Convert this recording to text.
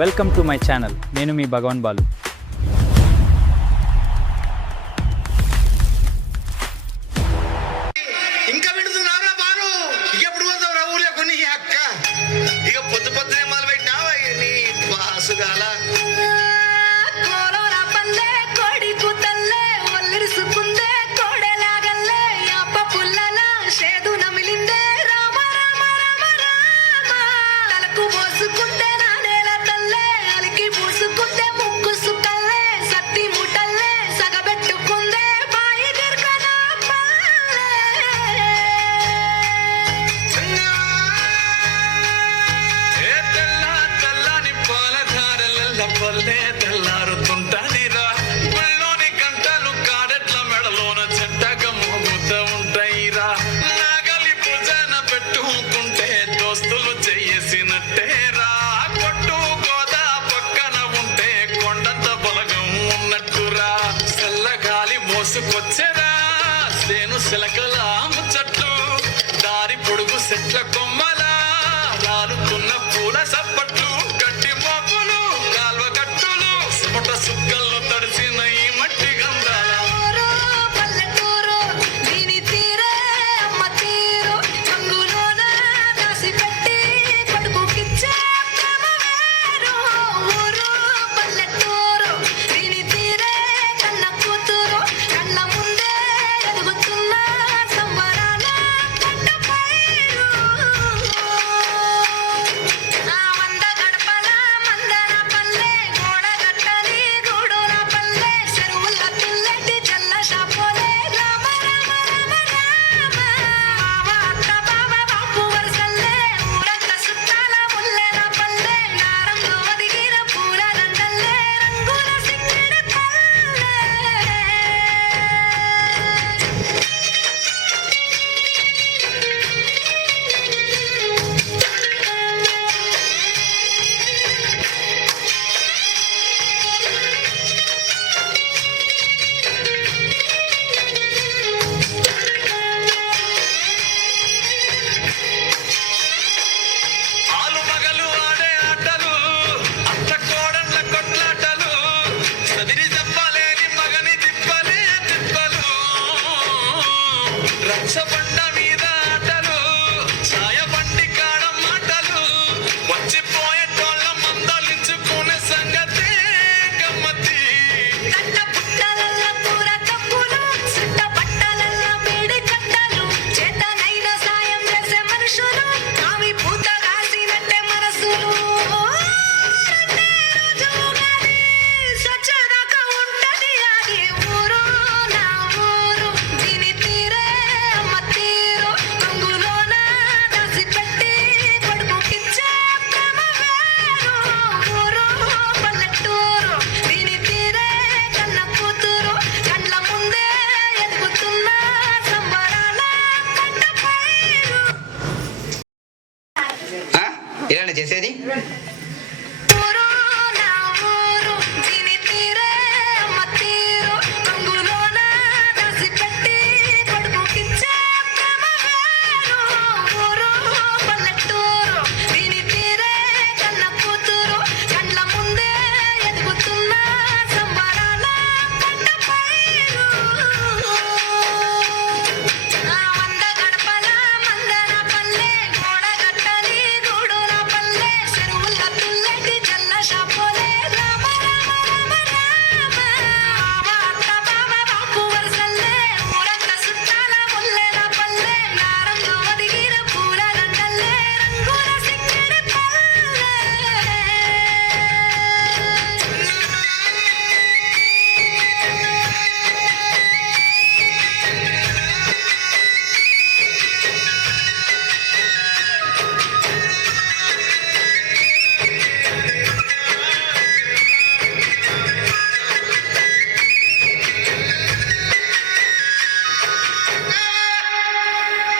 Welcome to my channel. నేను మీ భగవాన్ బాలు. ఇంకా విడుతున్నారా బాలు? ఎప్పుడు పోతావు రా ఊర్లో కొన్ని అక్క? ఇక పొద్దు పొద్దునే మొదలు పెట్టినావా నీ బాసుగాల? పల్లె తెల్లారుతుంటాదిరా, గుళ్ళోని గంటలు కాడెట్ల మెడలోన చెట్టగా మోగుతూ ఉంటాయిరా. నాగలి భుజాన పెట్టుకుంటే దోస్తులు చేసినట్టేరా. కొట్టు గోదా పక్కన ఉంటే కొండంత బలగం ఉన్నట్టురా. చల్లగాలి మోసుకొచ్చెరా సేను శిలకల ముచ్చట్లు, దారి పొడుగు చెట్ల కొమ్మల రాలుతున్న పూల సప్పట్లు, గట్టి మోపులు కాల్వ గట్టులు, సుక్కల్లో తడిసిన